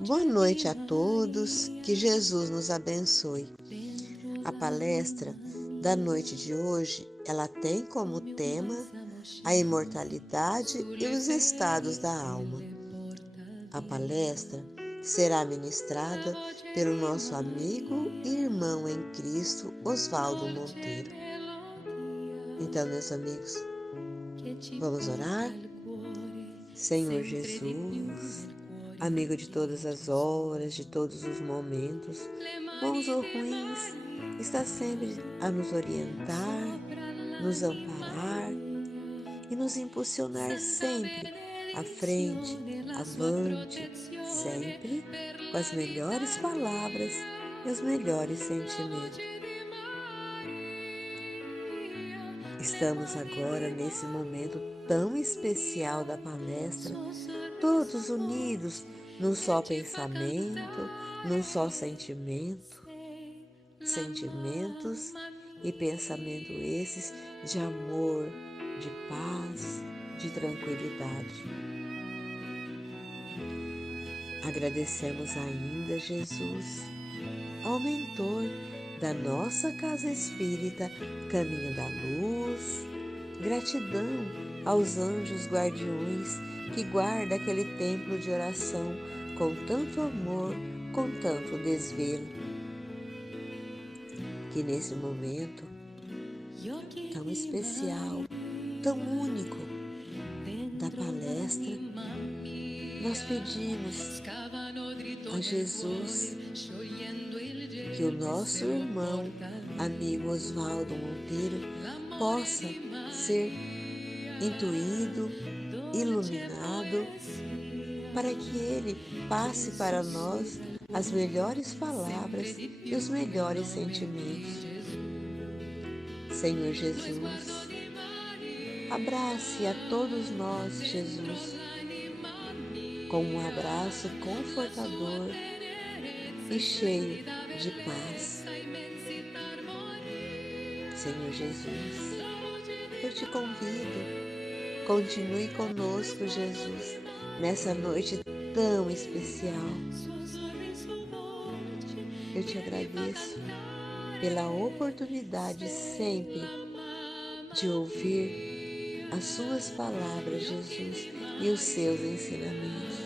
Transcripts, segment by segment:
Boa noite a todos, que Jesus nos abençoe. A palestra da noite de hoje, ela tem como tema a imortalidade e os estados da alma. A palestra será ministrada pelo nosso amigo e irmão em Cristo, Oswaldo Monteiro. Então, meus amigos, vamos orar? Senhor Jesus, amigo de todas as horas, de todos os momentos, bons ou ruins, está sempre a nos orientar, nos amparar e nos impulsionar sempre à frente, avante, sempre com as melhores palavras e os melhores sentimentos. Estamos agora nesse momento tão especial da palestra, todos unidos num só pensamento, num só sentimento, sentimentos e pensamento esses de amor, de paz, de tranquilidade. Agradecemos ainda, Jesus, ao mentor da nossa Casa Espírita Caminho da Luz, gratidão aos anjos guardiões que guarda aquele templo de oração com tanto amor, com tanto desvelo. Que nesse momento tão especial, tão único da palestra, nós pedimos a Jesus que o nosso irmão, amigo Oswaldo Monteiro, possa ser intuído, iluminado, para que ele passe para nós as melhores palavras e os melhores sentimentos. Senhor Jesus, abrace a todos nós, Jesus, com um abraço confortador e cheio de paz. Senhor Jesus, eu te convido, continue conosco, Jesus, nessa noite tão especial. Eu te agradeço pela oportunidade sempre de ouvir as suas palavras, Jesus, e os seus ensinamentos.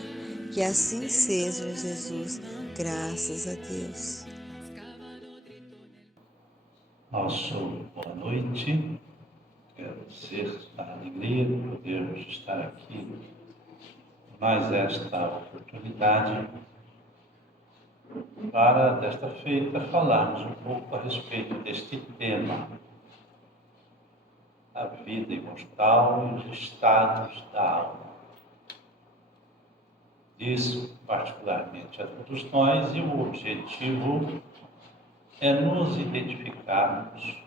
Que assim seja, Jesus, graças a Deus. Nosso boa noite, quero dizer a alegria de podermos estar aqui mais esta oportunidade para, desta feita, falarmos um pouco a respeito deste tema, a vida imortal e os estados da alma. Diz particularmente a todos nós, e o objetivo é nos identificarmos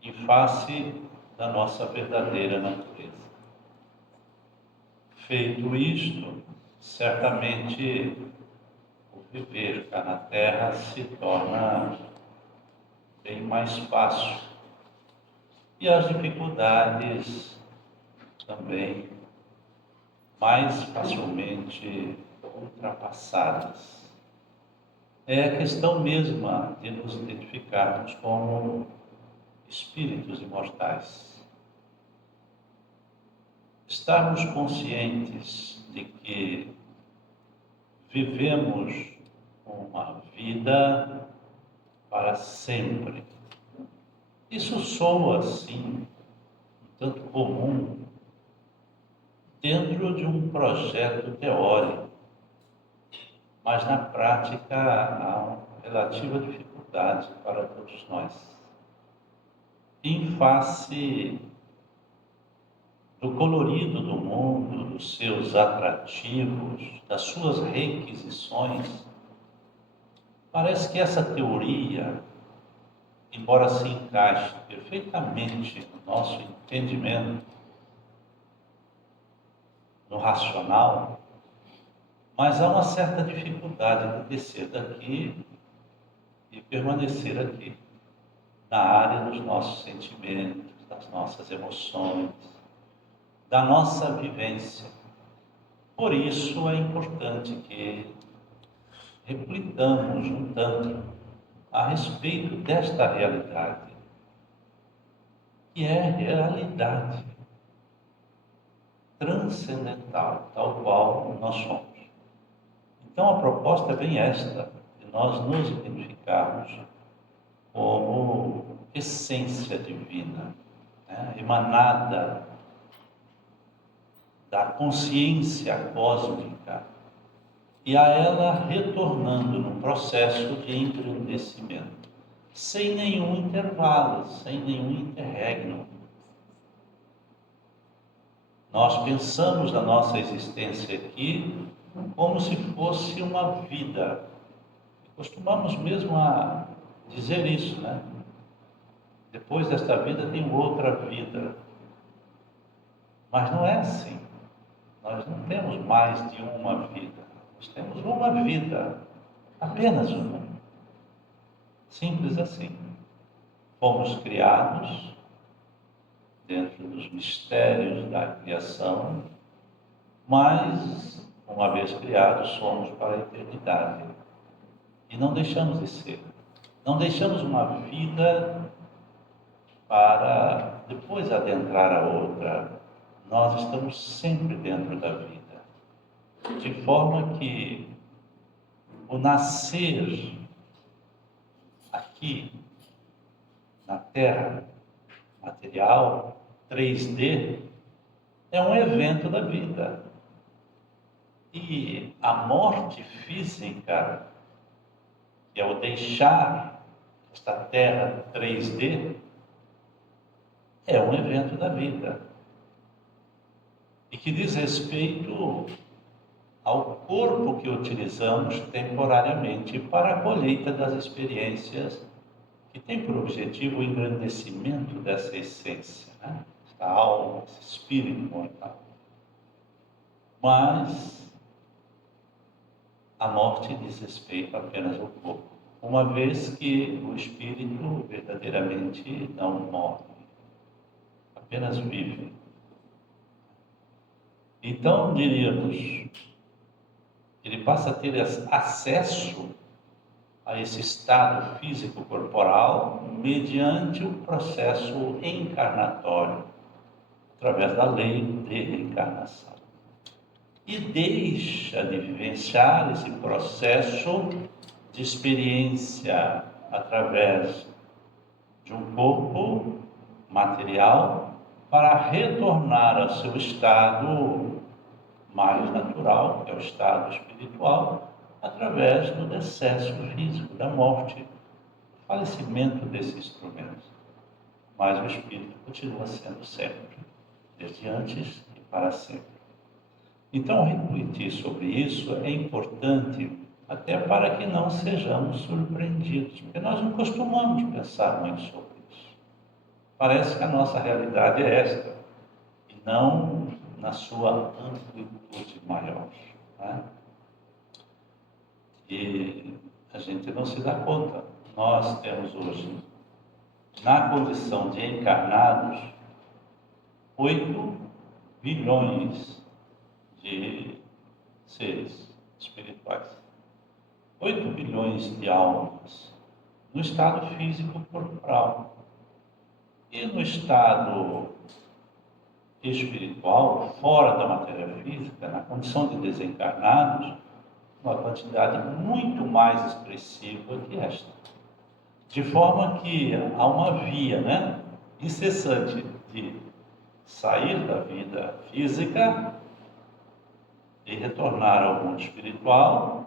em face da nossa verdadeira natureza. Feito isto, certamente o viver cá na Terra se torna bem mais fácil e as dificuldades também mais facilmente ultrapassadas. É a questão mesma de nos identificarmos como espíritos imortais. Estarmos conscientes de que vivemos uma vida para sempre. Isso soa, assim, um tanto comum dentro de um projeto teórico, mas na prática há uma relativa dificuldade para todos nós. Em face do colorido do mundo, dos seus atrativos, das suas requisições, parece que essa teoria, embora se encaixe perfeitamente no nosso entendimento, no racional, mas há uma certa dificuldade de descer daqui e permanecer aqui, na área dos nossos sentimentos, das nossas emoções, da nossa vivência. Por isso é importante que reflitamos um tanto a respeito desta realidade, que é realidade transcendental, tal qual nós somos. Então a proposta é bem esta, de nós nos identificarmos como essência divina, né? Emanada da consciência cósmica, e a ela retornando num processo de engrandecimento, sem nenhum intervalo, sem nenhum interregno. Nós pensamos na nossa existência aqui como se fosse uma vida. Costumamos mesmo a dizer isso, né? Depois desta vida tem outra vida. Mas não é assim. Nós não temos mais de uma vida. Nós temos uma vida, apenas uma. Simples assim. Fomos criados dentro dos mistérios da criação, mas, uma vez criados, somos para a eternidade. E não deixamos de ser. Não deixamos uma vida para depois adentrar a outra. Nós estamos sempre dentro da vida. De forma que o nascer aqui na Terra material, 3D, é um evento da vida. E a morte física, que é o deixar esta Terra 3D, é um evento da vida. E que diz respeito ao corpo que utilizamos temporariamente para a colheita das experiências que tem por objetivo o engrandecimento dessa essência, né? Esta alma, esse espírito mortal. Mas a morte diz respeito apenas ao corpo, uma vez que o espírito verdadeiramente não morre, apenas vive. Então, diríamos, ele passa a ter acesso a esse estado físico-corporal mediante o processo encarnatório, através da lei de reencarnação. E deixa de vivenciar esse processo de experiência através de um corpo material para retornar ao seu estado mais natural, que é o estado espiritual, através do decesso físico, da morte, do falecimento desse instrumento. Mas o espírito continua sendo sempre, desde antes e para sempre. Então, refletir sobre isso é importante, até para que não sejamos surpreendidos, porque nós não costumamos pensar muito sobre isso. Parece que a nossa realidade é esta, e não na sua amplitude maior, né? E a gente não se dá conta. Nós temos hoje, na condição de encarnados, 8 bilhões de seres espirituais. 8 bilhões de almas no estado físico corporal. E no estado espiritual, fora da matéria física, na condição de desencarnados, uma quantidade muito mais expressiva que esta. De forma que há uma via, né, incessante de sair da vida física e retornar ao mundo espiritual,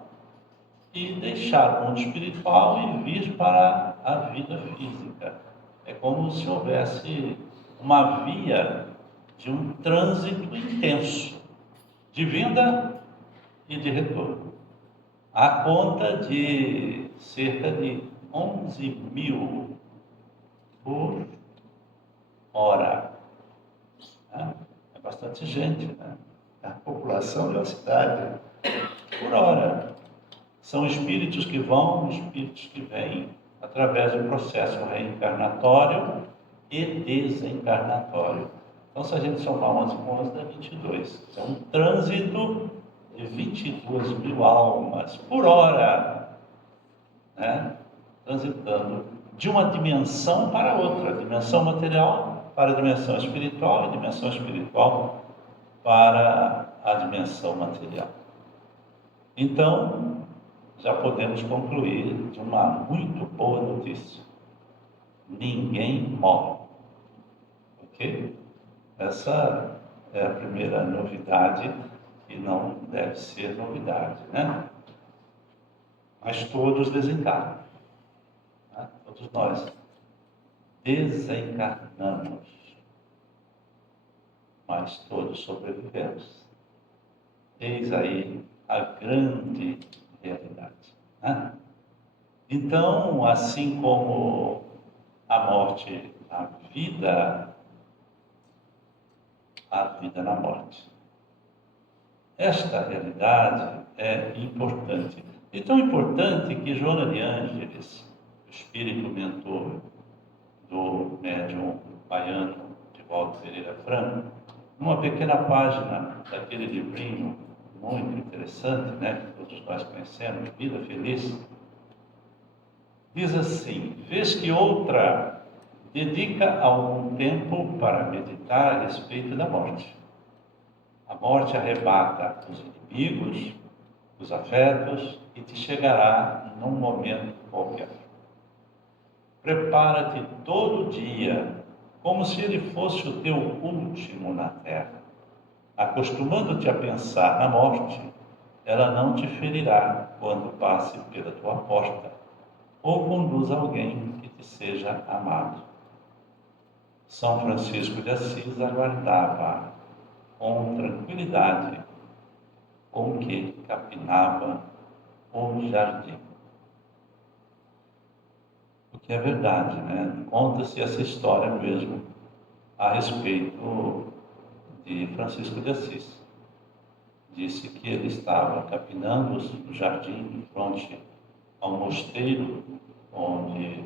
e deixar o mundo espiritual e vir para a vida física. É como se houvesse uma via de um trânsito intenso, de vinda e de retorno, à conta de cerca de 11.000 por hora. É bastante gente, né? A população da cidade, por hora. São espíritos que vão, espíritos que vêm, através do processo reencarnatório e desencarnatório. Então, se a gente somar 11 com 11, dá 22. É um trânsito de 22 mil almas por hora, né? Transitando de uma dimensão para outra, dimensão material para a dimensão espiritual e dimensão espiritual para a dimensão material. Então, já podemos concluir de uma muito boa notícia: ninguém morre. Ok? Essa é a primeira novidade, que não deve ser novidade, né? Mas todos desencarnam, né? Todos nós desencarnamos, mas todos sobrevivemos. Eis aí a grande realidade, né? Então, assim como a morte, a vida na morte. Esta realidade é importante. E tão importante que Joana de Ângeles, o espírito mentor do médium baiano Divaldo Pereira Franco, numa pequena página daquele livrinho muito interessante, né, que todos nós conhecemos, Vida Feliz, diz assim: vês que outra dedica algum tempo para meditar a respeito da morte. A morte arrebata os inimigos, os afetos, e te chegará num momento qualquer. Prepara-te todo dia, como se ele fosse o teu último na terra. Acostumando-te a pensar na morte, ela não te ferirá quando passe pela tua porta, ou conduz alguém que te seja amado. São Francisco de Assis aguardava com tranquilidade com que capinava o jardim. O que é verdade, né? Conta-se essa história mesmo a respeito de Francisco de Assis. Disse que ele estava capinando o jardim de frente ao mosteiro onde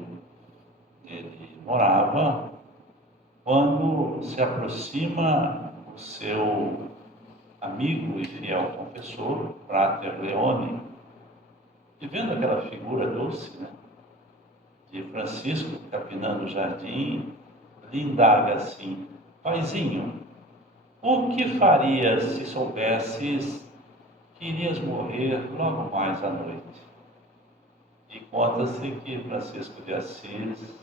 ele morava, quando se aproxima o seu amigo e fiel confessor, Frater Leone, e vendo aquela figura doce, né, de Francisco capinando o jardim, lhe indaga assim: paizinho, o que farias se soubesses que irias morrer logo mais à noite? E conta-se que Francisco de Assis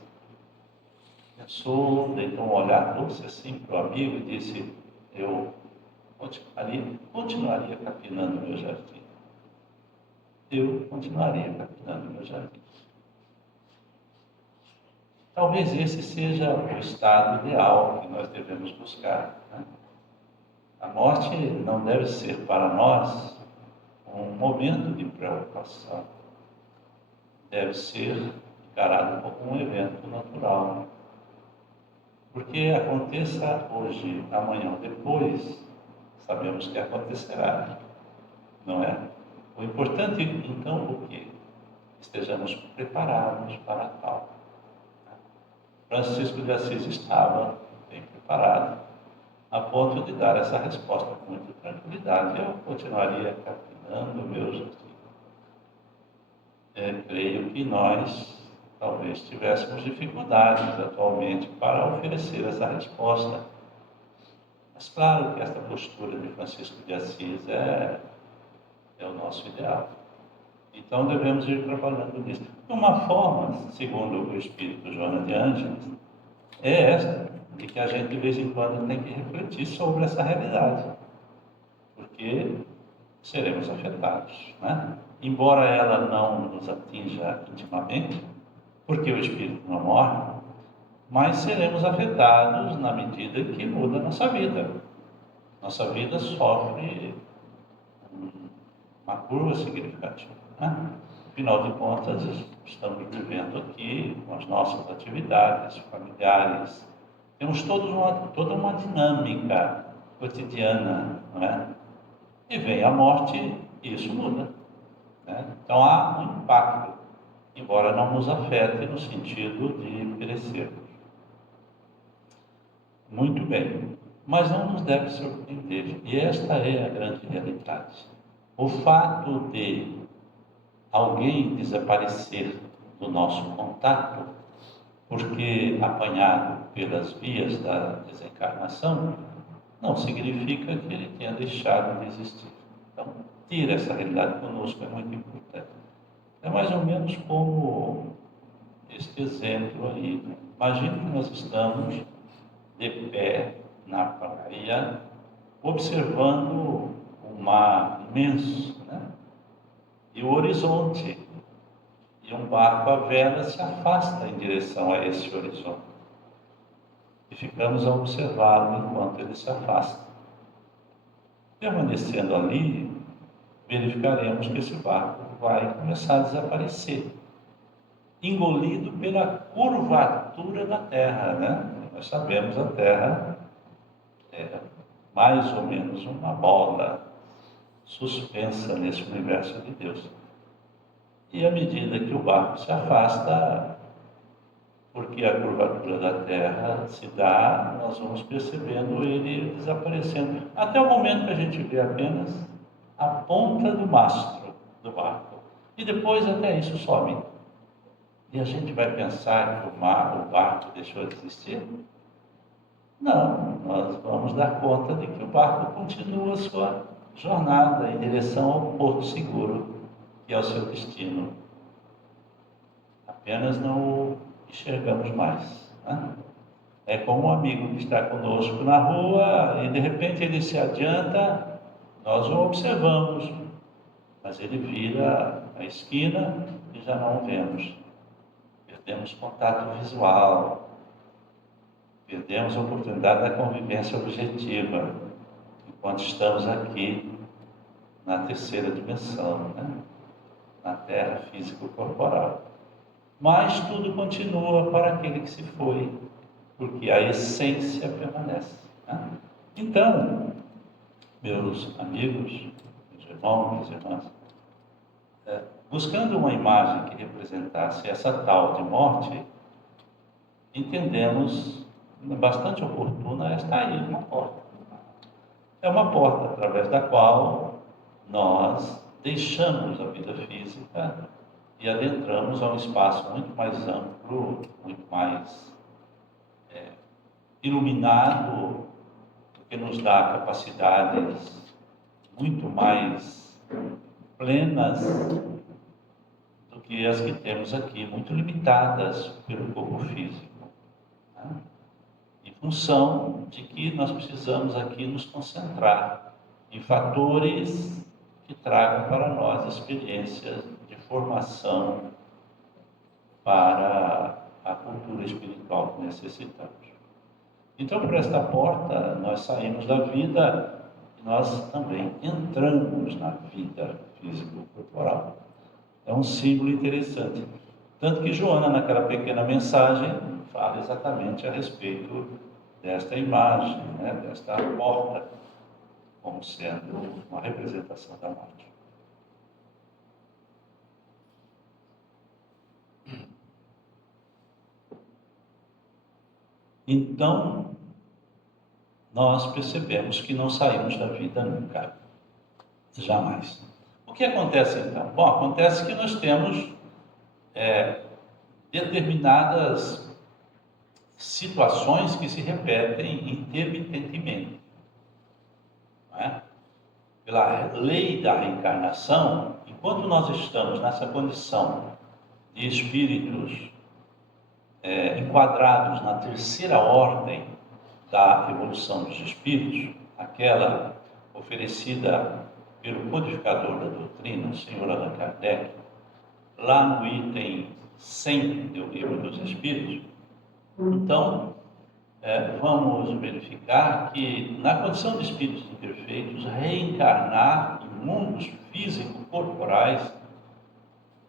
pensou, deitou um olhar doce assim para o amigo e disse: eu continuaria capinando meu jardim. Eu continuaria capinando meu jardim. Talvez esse seja o estado ideal que nós devemos buscar, né? A morte não deve ser para nós um momento de preocupação. Deve ser encarado como um evento natural. Porque aconteça hoje, amanhã ou depois, sabemos que acontecerá, não é? O importante, então, o que? Estejamos preparados para tal. Francisco de Assis estava bem preparado, a ponto de dar essa resposta com muita tranquilidade: eu continuaria capinando o meu jardim. Creio que nós talvez tivéssemos dificuldades atualmente para oferecer essa resposta. Mas claro que esta postura de Francisco de Assis é o nosso ideal. Então devemos ir trabalhando nisso. Uma forma, segundo o Espírito Joana de Ângeles, é esta, de que a gente de vez em quando tem que refletir sobre essa realidade, porque seremos afetados, né? Embora ela não nos atinja intimamente, porque o Espírito não morre, mas seremos afetados na medida que muda a nossa vida. Nossa vida sofre uma curva significativa, né? Afinal de contas, estamos vivendo aqui com as nossas atividades familiares. Temos toda uma dinâmica cotidiana, não é? E vem a morte e isso muda, né? Então há um impacto, embora não nos afete no sentido de perecermos. Muito bem, mas não nos deve surpreender, e esta é a grande realidade. O fato de alguém desaparecer do nosso contato, porque apanhado pelas vias da desencarnação, não significa que ele tenha deixado de existir. Então, ter essa realidade conosco é muito importante. É mais ou menos como este exemplo aí. Imagine que nós estamos de pé na praia, observando o mar imenso, né? E o horizonte. E um barco à vela se afasta em direção a esse horizonte. E ficamos a observá-lo enquanto ele se afasta. Permanecendo ali, verificaremos que esse barco vai começar a desaparecer, engolido pela curvatura da Terra, né? Nós sabemos a Terra é mais ou menos uma bola suspensa nesse universo de Deus. E à medida que o barco se afasta, porque a curvatura da Terra se dá, nós vamos percebendo ele desaparecendo, até o momento que a gente vê apenas a ponta do mastro do barco. E depois até isso some. E a gente vai pensar que o barco deixou de existir? Não, nós vamos dar conta de que o barco continua a sua jornada em direção ao porto seguro, que é o seu destino. Apenas não o enxergamos mais, né? É como um amigo que está conosco na rua e de repente ele se adianta, nós o observamos, mas ele vira a esquina e já não o vemos. Perdemos contato visual, perdemos a oportunidade da convivência objetiva, enquanto estamos aqui na terceira dimensão, né? Na Terra físico-corporal. Mas tudo continua para aquele que se foi, porque a essência permanece, né? Então, meus amigos, meus irmãos, minhas irmãs, buscando uma imagem que representasse essa tal de morte, entendemos bastante oportuna esta aí, uma porta. É uma porta através da qual nós deixamos a vida física e adentramos a um espaço muito mais amplo, muito mais iluminado, que nos dá capacidades muito mais plenas do que as que temos aqui, muito limitadas pelo corpo físico, né? Em função de que nós precisamos aqui nos concentrar em fatores que tragam para nós experiências de formação para a cultura espiritual que necessitamos. Então, por esta porta, nós saímos da vida e nós também entramos na vida físico-corporal. É um símbolo interessante. Tanto que Joana, naquela pequena mensagem, fala exatamente a respeito desta imagem, né, desta porta, como sendo uma representação da morte. Então, nós percebemos que não saímos da vida nunca, jamais. O que acontece então? Bom, acontece que nós temos determinadas situações que se repetem intermitentemente, não é? Pela lei da reencarnação, enquanto nós estamos nessa condição de espíritos enquadrados na terceira ordem da evolução dos espíritos, aquela oferecida pelo codificador da doutrina, o senhor Allan Kardec, lá no item 100 do Livro dos Espíritos. Então, vamos verificar que, na condição de espíritos imperfeitos, reencarnar em mundos físico-corporais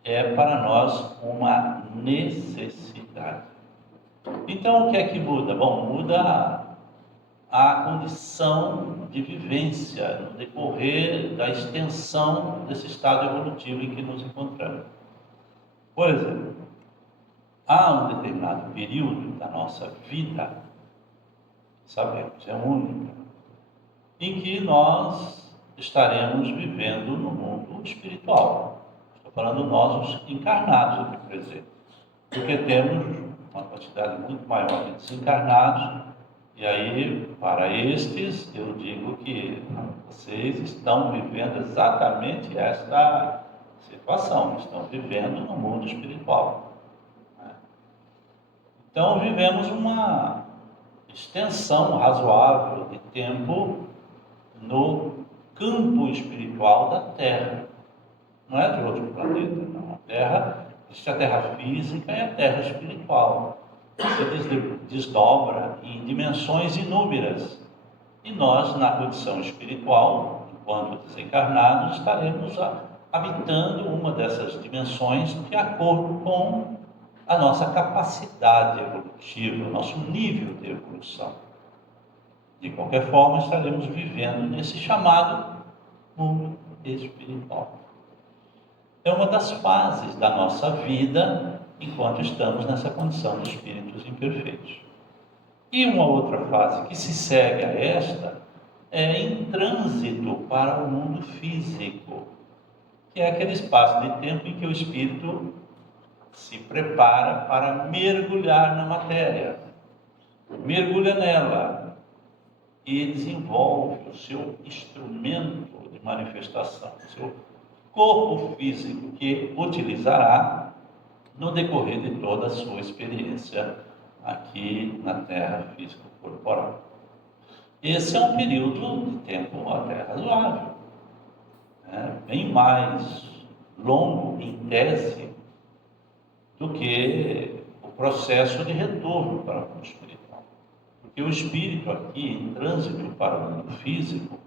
é para nós uma necessidade. Então, o que é que muda? Bom, muda a condição de vivência no decorrer da extensão desse estado evolutivo em que nos encontramos. Por exemplo, há um determinado período da nossa vida, sabemos, é único, em que nós estaremos vivendo no mundo espiritual. Estou falando nós, os encarnados aqui presentes, porque temos uma quantidade muito maior de desencarnados, e aí, para estes, eu digo que vocês estão vivendo exatamente esta situação, estão vivendo no mundo espiritual. Então, vivemos uma extensão razoável de tempo no campo espiritual da Terra. Não é de outro planeta, não. A Terra, existe a Terra física e a Terra espiritual. Se desdobra em dimensões inúmeras. E nós, na condição espiritual, enquanto desencarnados, estaremos habitando uma dessas dimensões de acordo com a nossa capacidade evolutiva, o nosso nível de evolução. De qualquer forma, estaremos vivendo nesse chamado mundo espiritual. É uma das fases da nossa vida enquanto estamos nessa condição de espíritos imperfeitos. E uma outra fase que se segue a esta é em trânsito para o mundo físico, que é aquele espaço de tempo em que o espírito se prepara para mergulhar na matéria, mergulha nela e desenvolve o seu instrumento de manifestação, o seu corpo físico, que utilizará no decorrer de toda a sua experiência aqui na Terra físico-corporal. Esse é um período de tempo até razoável, bem mais longo em tese do que o processo de retorno para o mundo espiritual. Porque o espírito aqui, em trânsito para o mundo físico,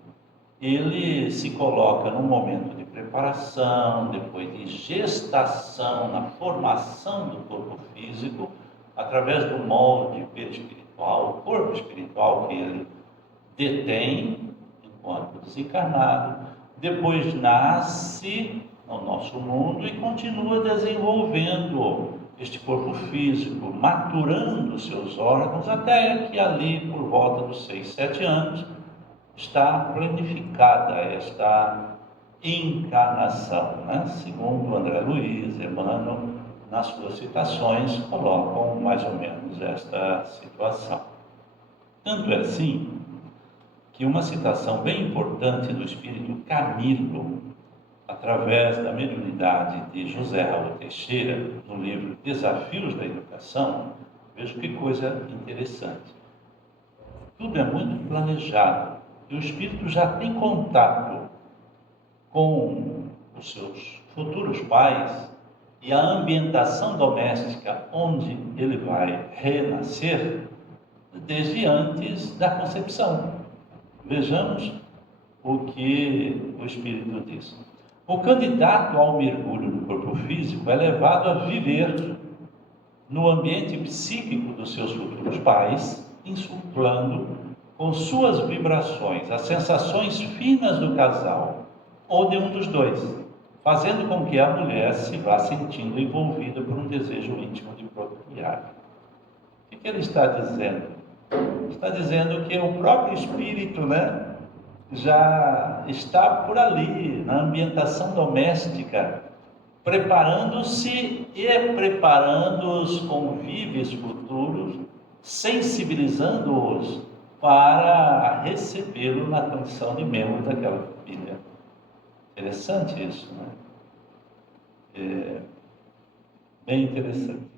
ele se coloca num momento de preparação, depois de gestação, na formação do corpo físico, através do molde perispiritual, o corpo espiritual que ele detém enquanto desencarnado, depois nasce no nosso mundo e continua desenvolvendo este corpo físico, maturando seus órgãos, até que ali, por volta dos 6, 7 anos, está planificada esta encarnação, Segundo André Luiz, Emmanuel, nas suas citações, colocam mais ou menos esta situação. Tanto é assim que uma citação bem importante do espírito Camilo, através da mediunidade de José Raul Teixeira, no livro Desafios da Educação, veja que coisa interessante. Tudo é muito planejado. E o espírito já tem contato com os seus futuros pais e a ambientação doméstica onde ele vai renascer desde antes da concepção. Vejamos o que o espírito diz. O candidato ao mergulho no corpo físico é levado a viver no ambiente psíquico dos seus futuros pais, insuflando com suas vibrações as sensações finas do casal ou de um dos dois, fazendo com que a mulher se vá sentindo envolvida por um desejo íntimo de procriar. O que ele está dizendo? Está dizendo que o próprio espírito, já está por ali, na ambientação doméstica, preparando-se e preparando os convívios futuros, sensibilizando-os para recebê-lo na condição de membro daquela família. Interessante isso, bem interessante.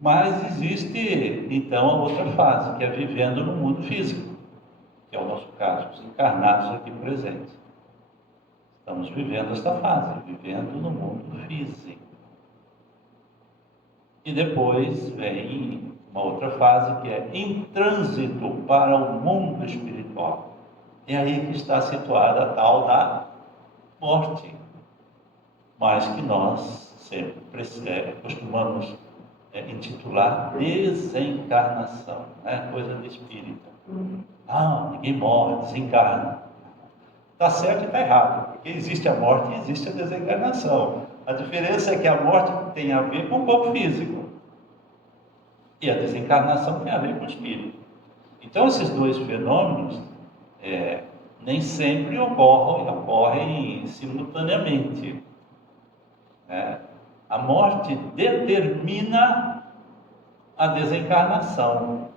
Mas existe, então, a outra fase, que é vivendo no mundo físico, que é o nosso caso, os encarnados aqui presentes. Estamos vivendo esta fase, vivendo no mundo físico. E depois vem uma outra fase que é em trânsito para o mundo espiritual. É aí que está situada a tal da morte, mas que nós sempre costumamos intitular desencarnação, coisa de espírita. Ninguém morre, desencarna. Está certo e está errado, porque existe a morte e existe a desencarnação. A diferença é que a morte tem a ver com o corpo físico e a desencarnação tem a ver com o espírito. Então, esses dois fenômenos, nem sempre ocorrem simultaneamente. A morte determina a desencarnação,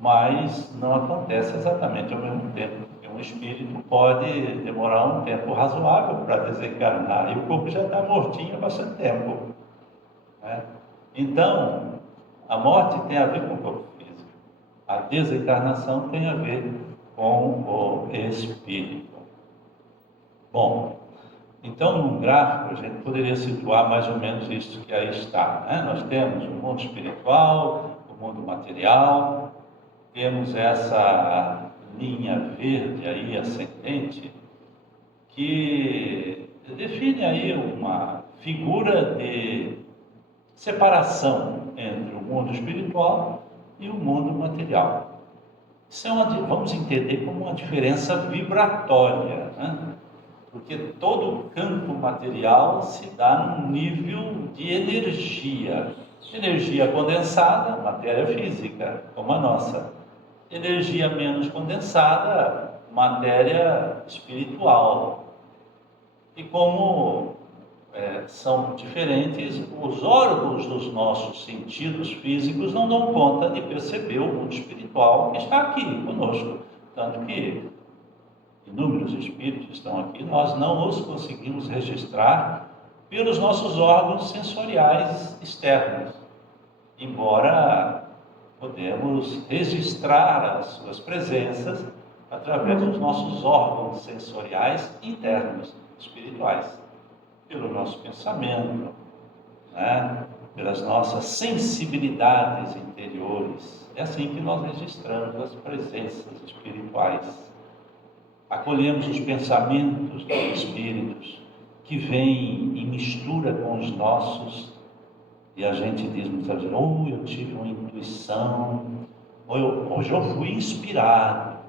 mas não acontece exatamente ao mesmo tempo. Porque um espírito pode demorar um tempo razoável para desencarnar e o corpo já está mortinho há bastante tempo. Então, a morte tem a ver com o corpo físico, a desencarnação tem a ver com o espírito. Bom, então, num gráfico, a gente poderia situar mais ou menos isso que aí está. Nós temos o mundo espiritual, o mundo material, temos essa linha verde aí, ascendente, que define aí uma figura de separação entre o mundo espiritual e o mundo material. Isso vamos entender como uma diferença vibratória, porque todo o campo material se dá num nível de energia. Energia condensada, matéria física, como a nossa. Energia menos condensada, matéria espiritual. E como são diferentes, os órgãos dos nossos sentidos físicos não dão conta de perceber o mundo espiritual que está aqui conosco. Tanto que inúmeros espíritos estão aqui, nós não os conseguimos registrar pelos nossos órgãos sensoriais externos, embora podemos registrar as suas presenças através dos nossos órgãos sensoriais internos, espirituais, pelo nosso pensamento, pelas nossas sensibilidades interiores. É assim que nós registramos as presenças espirituais. Acolhemos os pensamentos dos espíritos que vêm em mistura com os nossos, e a gente diz muitas vezes: eu tive uma intuição, hoje eu fui inspirado.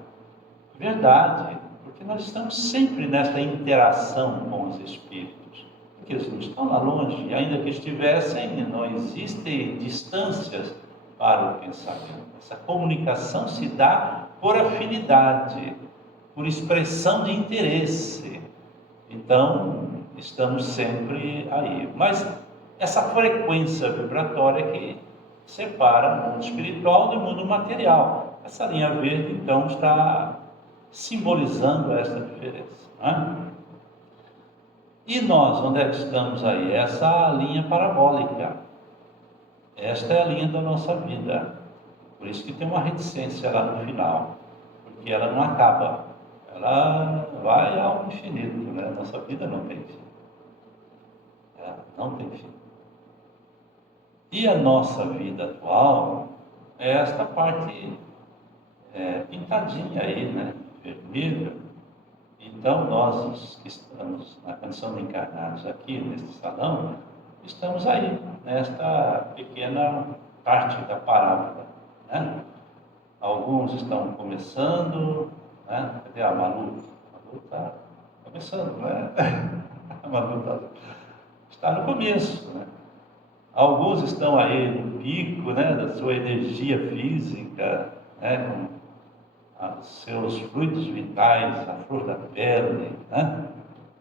Verdade, porque nós estamos sempre nessa interação com os espíritos, porque eles não estão lá longe, ainda que estivessem, não existem distâncias para o pensamento. Essa comunicação se dá por afinidade, por expressão de interesse. Então, estamos sempre aí. Mas essa frequência vibratória que separa o mundo espiritual do mundo material. Essa linha verde, então, está simbolizando essa diferença. E nós, onde é que estamos aí? Essa linha parabólica. Esta é a linha da nossa vida. Por isso que tem uma reticência lá no final, porque ela não acaba. Ela vai ao infinito, Nossa vida não tem fim. Ela não tem fim. E a nossa vida atual é esta parte pintadinha aí, vermelha. Então, nós que estamos na condição de encarnados aqui, neste salão, estamos aí, nesta pequena parte da parábola, Alguns estão começando, Cadê a Malu? A Malu está começando, A Malu está no começo, Alguns estão aí no pico, da sua energia física, com os seus fluidos vitais, a flor da pele,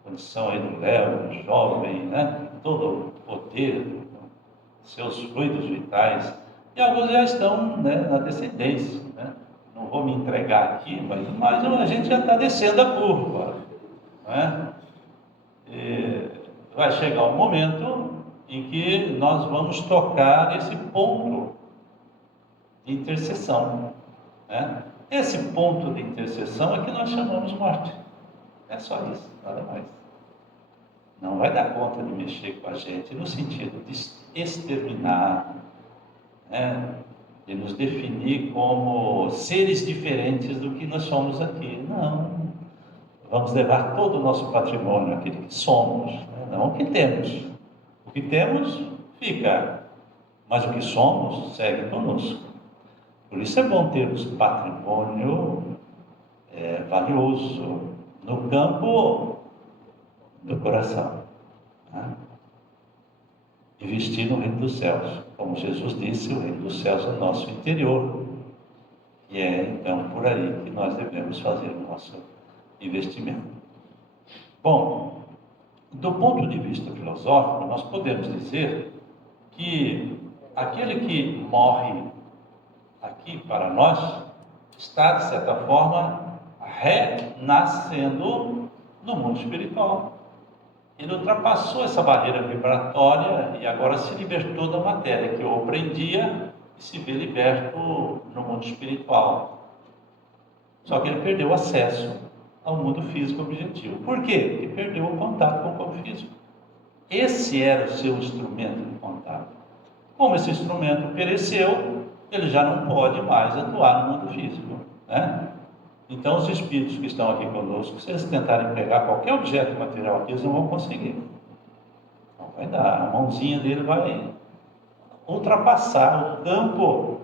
condição aí do Léo, jovem, todo o poder, seus fluidos vitais. E alguns já estão na descendência, Não vou me entregar aqui, mas a gente já está descendo a curva, E vai chegar um momento em que nós vamos tocar esse ponto de interseção, Esse ponto de interseção é que nós chamamos morte. É só isso, nada mais. Não vai dar conta de mexer com a gente no sentido de exterminar, de nos definir como seres diferentes do que nós somos aqui. Não. Vamos levar todo o nosso patrimônio, aquele que somos, não o que temos. O que temos fica, mas o que somos segue conosco. Por isso é bom termos patrimônio valioso no campo do coração. Investir no reino dos céus. Como Jesus disse, o reino dos céus é o nosso interior. E é então por aí que nós devemos fazer o nosso investimento. Bom, do ponto de vista filosófico, nós podemos dizer que aquele que morre aqui para nós está, de certa forma, renascendo no mundo espiritual. Ele ultrapassou essa barreira vibratória e agora se libertou da matéria que o prendia e se vê liberto no mundo espiritual. Só que ele perdeu acesso ao mundo físico objetivo. Por quê? Ele perdeu o contato com o corpo físico. Esse era o seu instrumento de contato. Como esse instrumento pereceu, ele já não pode mais atuar no mundo físico, né? Então, os espíritos que estão aqui conosco, se eles tentarem pegar qualquer objeto material aqui, eles não vão conseguir. Não vai dar. A mãozinha dele vai ultrapassar o campo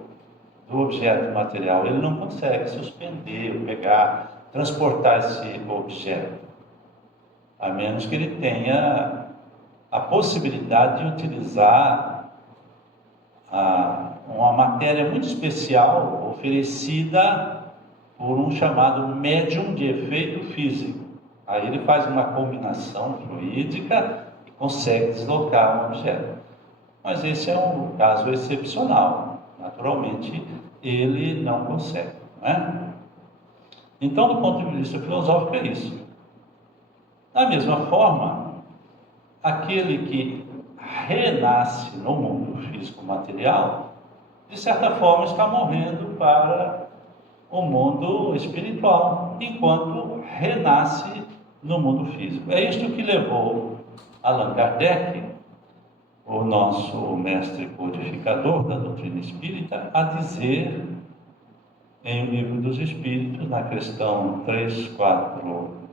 do objeto material. Ele não consegue suspender, pegar, transportar esse objeto, a menos que ele tenha a possibilidade de utilizar uma matéria muito especial oferecida por um chamado médium de efeito físico. Aí ele faz uma combinação fluídica e consegue deslocar um objeto. Mas esse é um caso excepcional. Naturalmente, ele não consegue, não é? Então, do ponto de vista filosófico, é isso. Da mesma forma, aquele que renasce no mundo físico-material, de certa forma está morrendo para o mundo espiritual, enquanto renasce no mundo físico. É isto que levou Allan Kardec, o nosso mestre codificador da doutrina espírita, a dizer em O Livro dos Espíritos, na questão 340.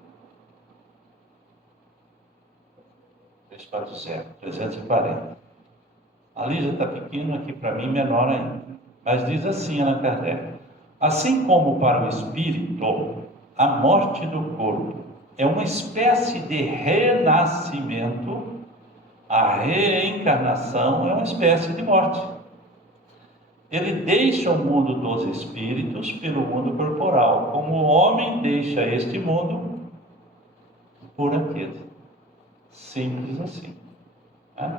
A Lígia está pequena aqui para mim, menor ainda. Mas diz assim Allan Kardec: assim como para o espírito, a morte do corpo é uma espécie de renascimento, a reencarnação é uma espécie de morte. Ele deixa o mundo dos espíritos pelo mundo corporal, como o homem deixa este mundo por aquele. Simples assim, né?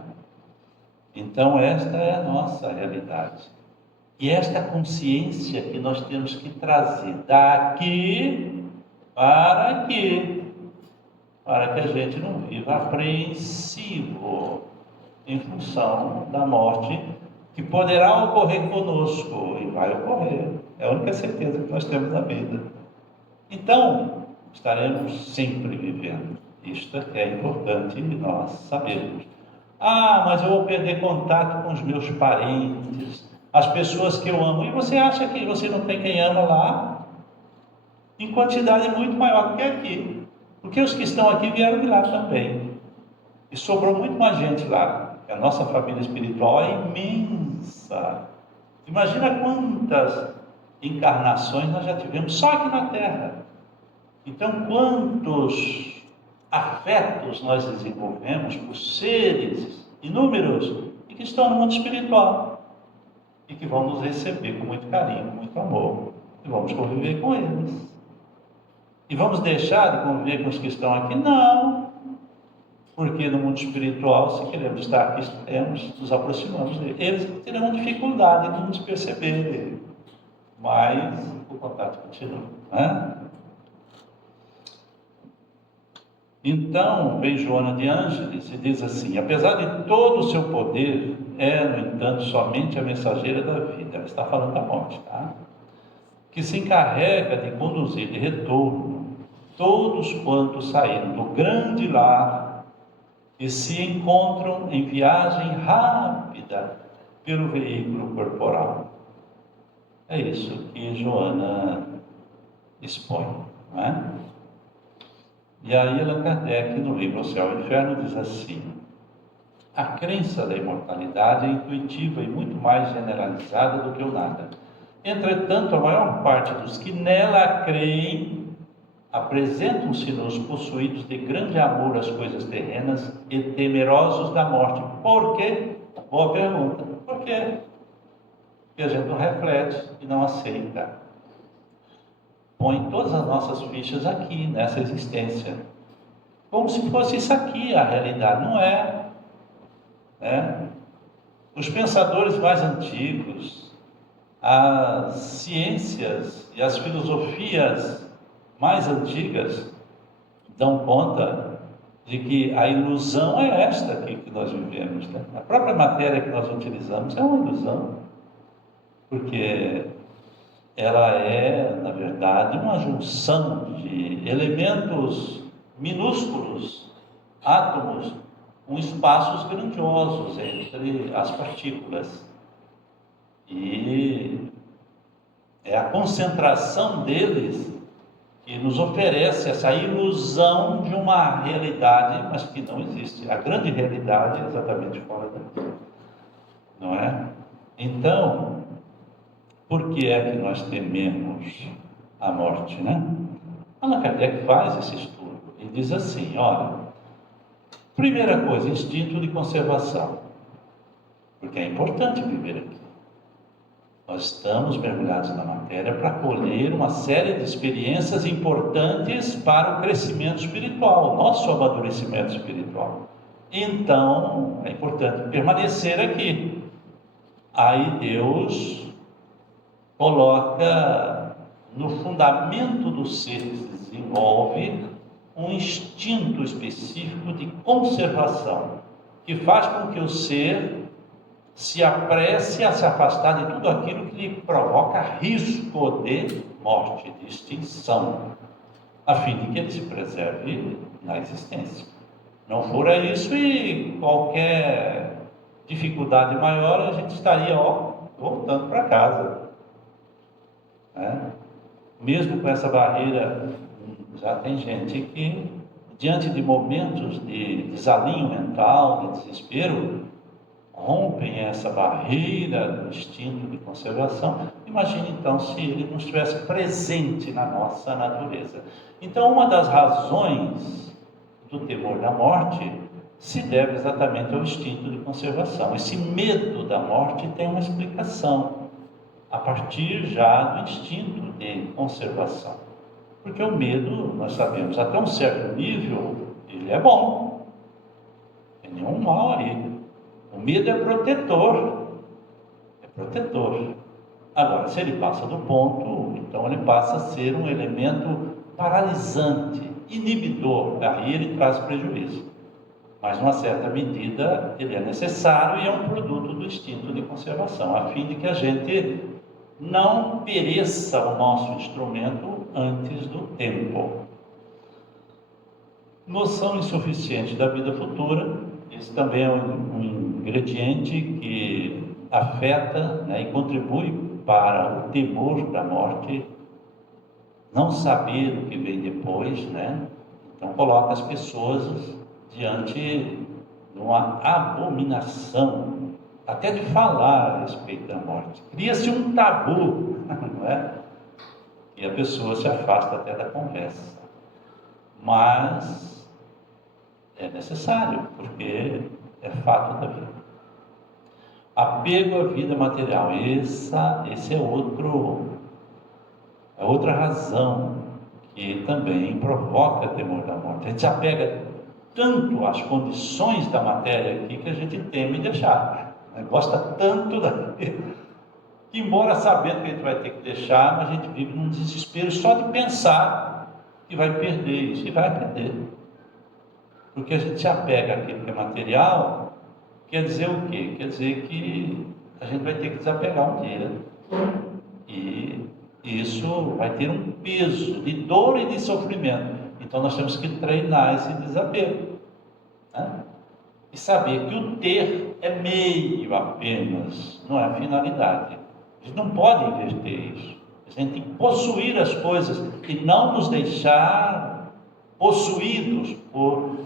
Então esta é a nossa realidade. E esta consciência que nós temos que trazer daqui para aqui, para que a gente não viva apreensivo em função da morte que poderá ocorrer conosco, e vai ocorrer. É a única certeza que nós temos na vida. Então, estaremos sempre vivendo. Isto é importante nós sabermos. Mas eu vou perder contato com os meus parentes, as pessoas que eu amo. E você acha que você não tem quem ama lá? Em quantidade muito maior do que aqui. Porque os que estão aqui vieram de lá também. E sobrou muito mais gente lá. A nossa família espiritual é imensa. Imagina quantas encarnações nós já tivemos só aqui na Terra. Então, quantos afetos nós desenvolvemos por seres inúmeros e que estão no mundo espiritual e que vão nos receber com muito carinho, com muito amor, e vamos conviver com eles. E vamos deixar de conviver com os que estão aqui? Não, porque no mundo espiritual, se queremos estar aqui, nos aproximamos deles. Eles terão dificuldade de nos perceber, mas o contato continua, né? Então, vem Joana de Ângeles e diz assim: apesar de todo o seu poder, é, no entanto, somente a mensageira da vida. Ela está falando da morte, tá? Que se encarrega de conduzir de retorno todos quantos saíram do grande lar e se encontram em viagem rápida pelo veículo corporal. É isso que Joana expõe, não é? E aí Allan Kardec, no livro O Céu e o Inferno, diz assim: a crença da imortalidade é intuitiva e muito mais generalizada do que o nada. Entretanto, a maior parte dos que nela creem apresentam-se-nos possuídos de grande amor às coisas terrenas e temerosos da morte. Por quê? Boa pergunta. Por quê? Porque a gente não reflete e não aceita. põe todas as nossas fichas aqui, nessa existência. Como se fosse isso aqui a realidade. Não é, né? Os pensadores mais antigos, as ciências e as filosofias mais antigas dão conta de que a ilusão é esta aqui que nós vivemos, né? A própria matéria que nós utilizamos é uma ilusão, porque ela é, na verdade, uma junção de elementos minúsculos, átomos, com espaços grandiosos entre as partículas. E é a concentração deles que nos oferece essa ilusão de uma realidade, mas que não existe. A grande realidade é exatamente fora daqui, não é? Então, por que é que nós tememos a morte, né? Allan Kardec faz esse estudo e diz assim, olha, primeira coisa, instinto de conservação, porque é importante viver aqui. Nós estamos mergulhados na matéria para colher uma série de experiências importantes para o crescimento espiritual, nosso amadurecimento espiritual. Então, é importante permanecer aqui. Aí Deus coloca no fundamento do ser que se desenvolve um instinto específico de conservação, que faz com que o ser se apresse a se afastar de tudo aquilo que lhe provoca risco de morte, de extinção, a fim de que ele se preserve na existência. Não fora isso, e qualquer dificuldade maior, a gente estaria voltando para casa, né? Mesmo com essa barreira, já tem gente que, diante de momentos de desalinho mental, de desespero, rompem essa barreira do instinto de conservação. Imagine então se ele não estivesse presente na nossa natureza. Então, uma das razões do temor da morte se deve exatamente ao instinto de conservação. Esse medo da morte tem uma explicação a partir já do instinto de conservação. Porque o medo, nós sabemos, até um certo nível, ele é bom, não tem nenhum mal aí. O medo é protetor, Agora, se ele passa do ponto, então ele passa a ser um elemento paralisante, inibidor, aí ele traz prejuízo. Mas, numa certa medida, ele é necessário e é um produto do instinto de conservação, a fim de que a gente não pereça o nosso instrumento antes do tempo. Noção insuficiente da vida futura. Esse também é um ingrediente que afeta, né, e contribui para o temor da morte, não saber o que vem depois, né? Então coloca as pessoas diante de uma abominação, até de falar a respeito da morte. Cria-se um tabu, não é? E a pessoa se afasta até da conversa. Mas é necessário, porque é fato da vida. Apego à vida material, esse é outra razão que também provoca temor da morte. A gente se apega tanto às condições da matéria aqui que a gente teme deixar, né? Gosta tanto daquilo, que embora sabendo que a gente vai ter que deixar, a gente vive num desespero só de pensar que vai perder isso, e vai perder. Porque a gente se apega àquilo que é material, quer dizer o quê? Quer dizer que a gente vai ter que desapegar um dia. E isso vai ter um peso de dor e de sofrimento. Então nós temos que treinar esse desapego, né? E saber que o ter é meio apenas, não é a finalidade. A gente não pode inverter isso. A gente tem que possuir as coisas e não nos deixar possuídos por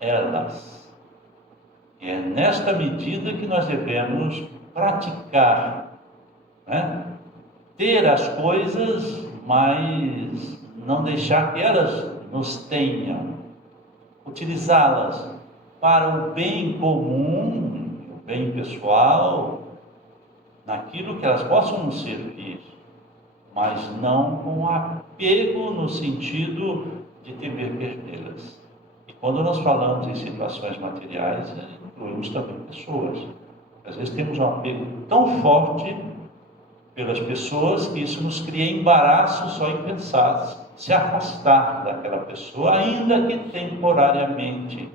elas. E é nesta medida que nós devemos praticar, né? Ter as coisas, mas não deixar que elas nos tenham, utilizá-las para o bem comum, o bem pessoal, naquilo que elas possam nos servir, mas não com apego no sentido de temer perdê-las. E quando nós falamos em situações materiais, incluímos também pessoas. Às vezes temos um apego tão forte pelas pessoas que isso nos cria embaraço só em pensar, se afastar daquela pessoa, ainda que temporariamente,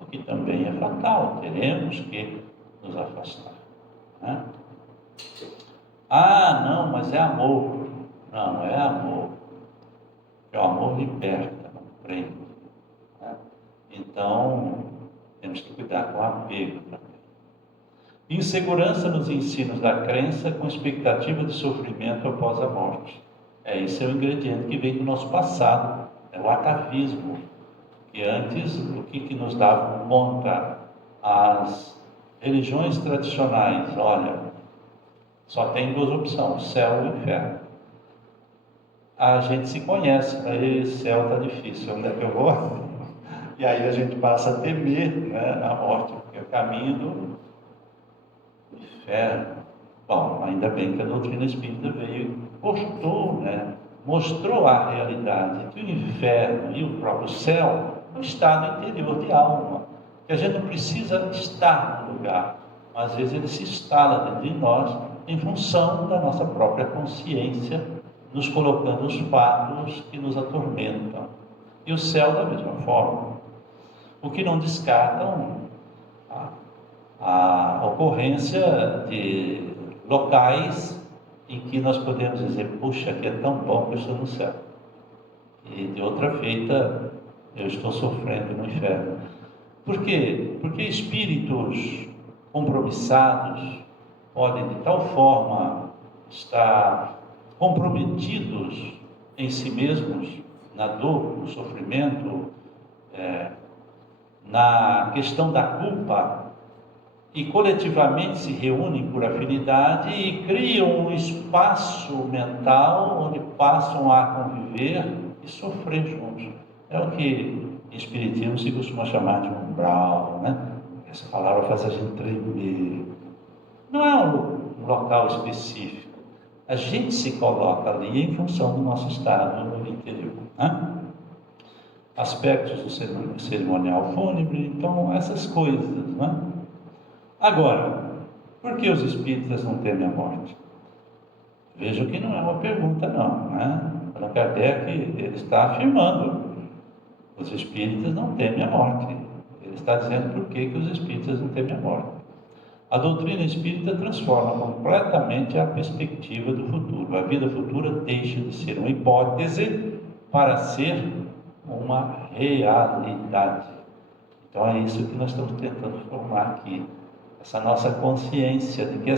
o que também é fatal, teremos que nos afastar, né? Ah, não, mas é amor. Não é amor, porque o amor liberta, não prende, né? Então, temos que cuidar com o apego também. Insegurança nos ensinos da crença com expectativa de sofrimento após a morte. Esse é o ingrediente que vem do nosso passado, é o atavismo, que antes, o que nos dava conta? As religiões tradicionais, olha, só tem duas opções, céu e inferno. A gente se conhece, aí céu está difícil, onde é que eu vou? E aí a gente passa a temer, né, a morte, porque é o caminho do inferno. Bom, ainda bem que a doutrina espírita veio, mostrou a realidade, que o inferno e o próprio céu é um estado interior de alma, que a gente não precisa estar no lugar, mas às vezes ele se instala dentro de nós em função da nossa própria consciência, nos colocando os fatos que nos atormentam. E o céu da mesma forma. O que não descartam a ocorrência de locais em que nós podemos dizer, puxa, aqui é tão bom que eu estou no céu, e de outra feita eu estou sofrendo no inferno. Por quê? Porque espíritos compromissados podem de tal forma estar comprometidos em si mesmos, na dor, no sofrimento, na questão da culpa, e coletivamente se reúnem por afinidade e criam um espaço mental onde passam a conviver e sofrer juntos. É o que em espiritismo se costuma chamar de umbral, né? Essa palavra faz a gente tremer. Não é um local específico. A gente se coloca ali em função do nosso estado no interior, né? Aspectos do cerimonial fúnebre, então essas coisas, né? Agora, por que os espíritas não temem a morte? Veja que não é uma pergunta não, né? Allan Kardec, ele está afirmando, os espíritas não temem a morte. Ele está dizendo por que os espíritas não temem a morte. A doutrina espírita transforma completamente a perspectiva do futuro. A vida futura deixa de ser uma hipótese para ser uma realidade. Então é isso que nós estamos tentando formar aqui. Essa nossa consciência de que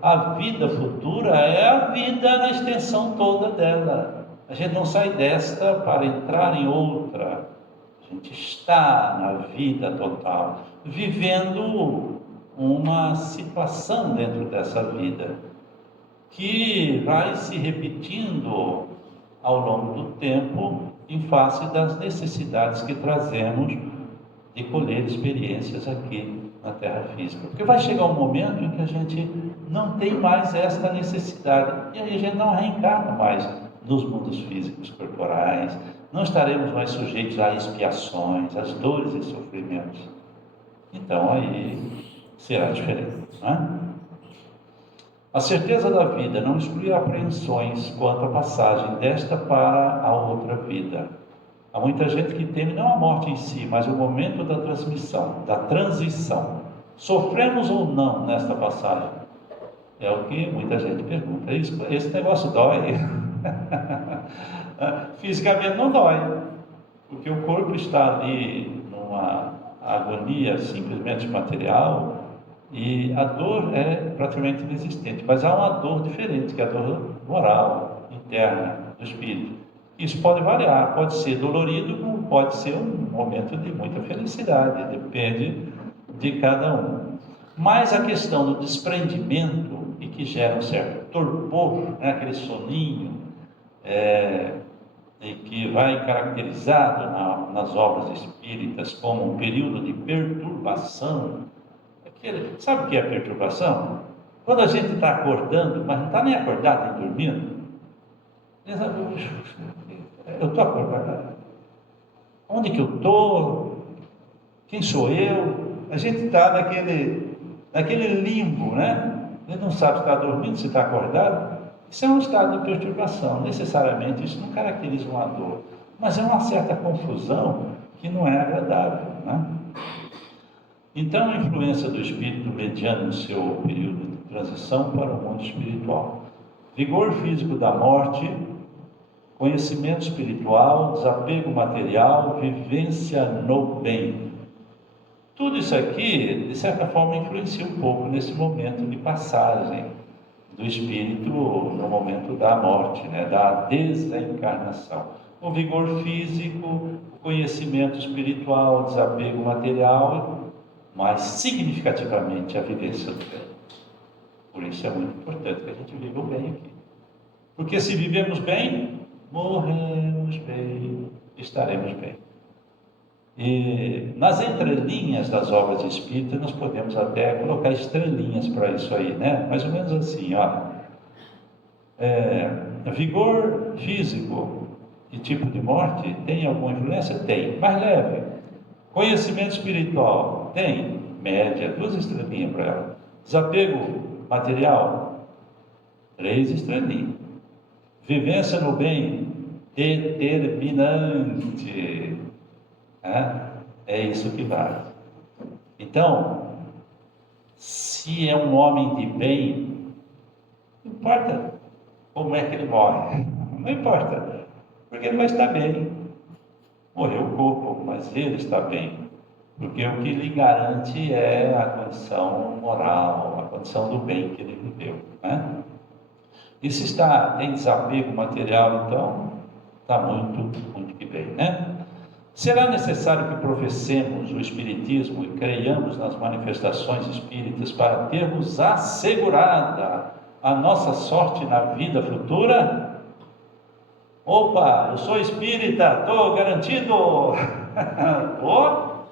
a vida futura é a vida na extensão toda dela. A gente não sai desta para entrar em outra. A gente está na vida total, vivendo uma situação dentro dessa vida que vai se repetindo ao longo do tempo em face das necessidades que trazemos de colher experiências aqui na Terra física. Porque vai chegar um momento em que a gente não tem mais esta necessidade, e aí a gente não reencarna mais nos mundos físicos corporais, não estaremos mais sujeitos a expiações, às dores e sofrimentos. Então aí será diferente, não é? A certeza da vida não exclui apreensões quanto à passagem desta para a outra vida. Há muita gente que teme não a morte em si, mas o momento da transmissão, da transição. Sofremos ou não nesta passagem? É o que muita gente pergunta. Esse negócio dói? Fisicamente não dói, porque o corpo está ali numa agonia simplesmente material e a dor é praticamente inexistente. Mas há uma dor diferente, que é a dor moral, interna, do espírito. Isso pode variar, pode ser dolorido, como pode ser um momento de muita felicidade, depende de cada um. Mas a questão do desprendimento, e que gera um certo torpor, né, aquele soninho, e que vai caracterizado nas obras espíritas como um período de perturbação. Sabe o que é perturbação? Quando a gente está acordando, mas não está nem acordado, nem dormindo. Eu estou acordado. Onde que eu estou? Quem sou eu? A gente está naquele limbo, né? A gente não sabe se está dormindo, se está acordado. Isso é um estado de perturbação. Necessariamente isso não caracteriza uma dor, mas é uma certa confusão que não é agradável, né? Então, a influência do espírito mediano no seu período de transição para o mundo espiritual. Vigor físico da morte, conhecimento espiritual, desapego material, vivência no bem. Tudo isso aqui, de certa forma, influencia um pouco nesse momento de passagem do espírito no momento da morte, né? Da desencarnação. O vigor físico, o conhecimento espiritual, o desapego material, mas significativamente a vivência do bem. Por isso é muito importante que a gente viva o bem aqui. Porque se vivemos bem, morremos bem, estaremos bem. E nas entrelinhas das obras espíritas nós podemos até colocar estrelinhas para isso aí, né? Mais ou menos assim, ó. Vigor físico e tipo de morte tem alguma influência? Tem, mais leve. Conhecimento espiritual? Tem, média, 2 estrelinhas para ela. Desapego material? 3 estrelinhas. Vivência no bem? Determinante. É isso que vale. Então, se é um homem de bem, não importa como é que ele morre, não importa, porque ele vai estar bem. Morreu o corpo, mas ele está bem, porque o que lhe garante é a condição moral, a condição do bem que ele viveu, né? E se tem desapego material, então está muito que bem, né? Será necessário que professemos o Espiritismo e creiamos nas manifestações espíritas para termos assegurada a nossa sorte na vida futura? Opa, eu sou espírita, estou garantido! Estou?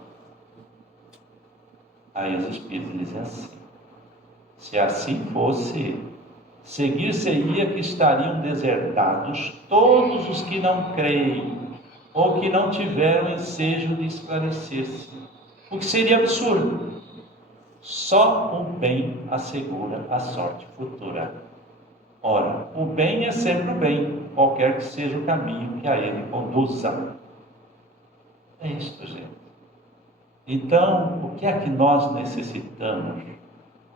Aí os espíritos dizem assim: se assim fosse, seguir-se-ia que estariam desertados todos os que não creem ou que não tiveram ensejo de esclarecer-se, o que seria absurdo. Só o bem assegura a sorte futura. Ora, o bem é sempre o bem, qualquer que seja o caminho que a ele conduza. É isso, gente. Então, o que é que nós necessitamos?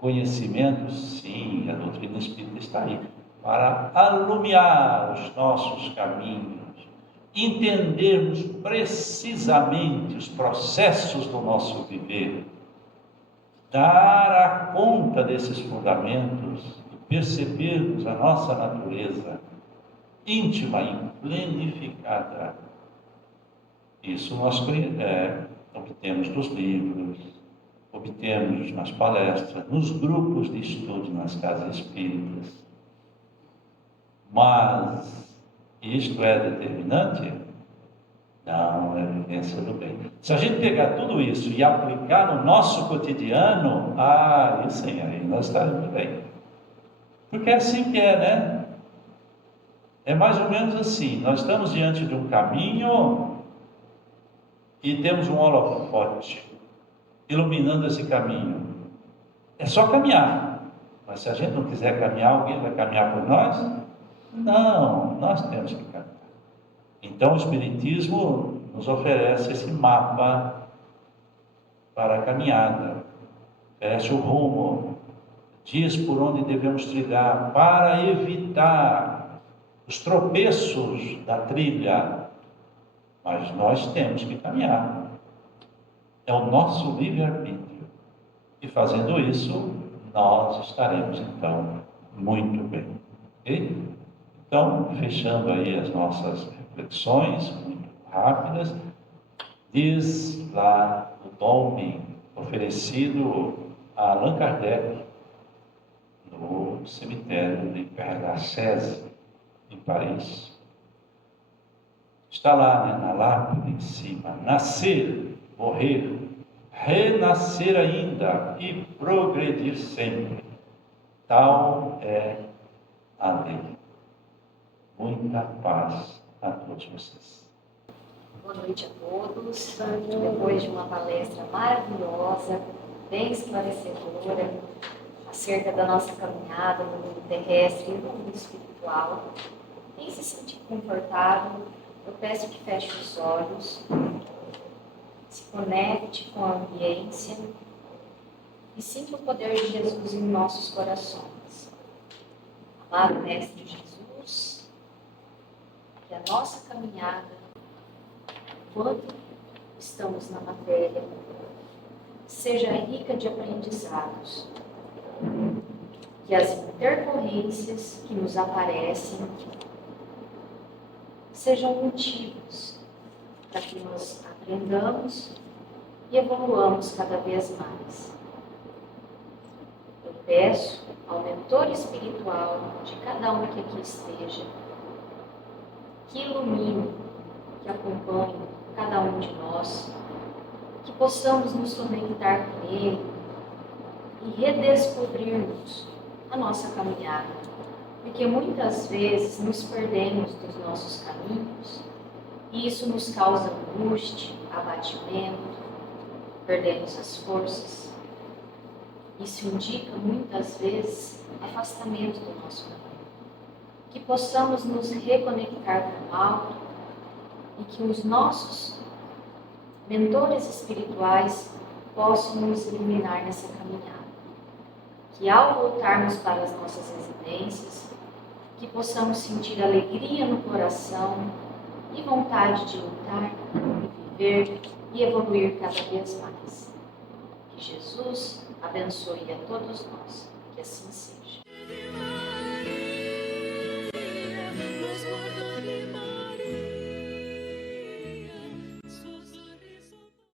Conhecimento, sim, a doutrina espírita está aí, para alumiar os nossos caminhos, entendermos precisamente os processos do nosso viver, dar a conta desses fundamentos e percebermos a nossa natureza íntima e planificada. Isso nós obtemos dos livros, obtemos nas palestras, nos grupos de estudo nas casas espíritas. Mas isto é determinante? Não, é a vivência do bem. Se a gente pegar tudo isso e aplicar no nosso cotidiano, isso aí nós estaremos bem. Porque é assim que é, né? É mais ou menos assim, nós estamos diante de um caminho e temos um holofote iluminando esse caminho. É só caminhar. Mas se a gente não quiser caminhar, alguém vai caminhar por nós? Não, nós temos que caminhar. Então o Espiritismo nos oferece esse mapa para a caminhada, oferece o rumo, diz por onde devemos trilhar para evitar os tropeços da trilha. Mas nós temos que caminhar. É o nosso livre-arbítrio. E fazendo isso, nós estaremos então muito bem. Ok? Então, fechando aí as nossas reflexões muito rápidas, diz lá o dom oferecido a Allan Kardec no cemitério de Père Lachaise, em Paris. Está lá, né, na lápide em cima: nascer, morrer, renascer ainda e progredir sempre. Tal é a lei. Muita paz a todos vocês. Boa noite a todos. Depois de uma palestra maravilhosa, bem esclarecedora, acerca da nossa caminhada no mundo terrestre e no mundo espiritual, quem se sentir confortável, eu peço que feche os olhos, se conecte com a ambiência e sinta o poder de Jesus em nossos corações. Amado Mestre Jesus, que a nossa caminhada, enquanto estamos na matéria, seja rica de aprendizados, que as intercorrências que nos aparecem sejam motivos para que nós aprendamos e evoluamos cada vez mais. Eu peço ao mentor espiritual de cada um que aqui esteja, que ilumine, que acompanhe cada um de nós, que possamos nos conectar com ele e redescobrirmos a nossa caminhada, porque muitas vezes nos perdemos dos nossos caminhos e isso nos causa angústia, abatimento, perdemos as forças. Isso indica muitas vezes afastamento do nosso caminho. Que possamos nos reconectar com o alto e que os nossos mentores espirituais possam nos iluminar nessa caminhada. Que ao voltarmos para as nossas residências, que possamos sentir alegria no coração e vontade de lutar, e viver e evoluir cada vez mais. Que Jesus abençoe a todos nós, que assim seja.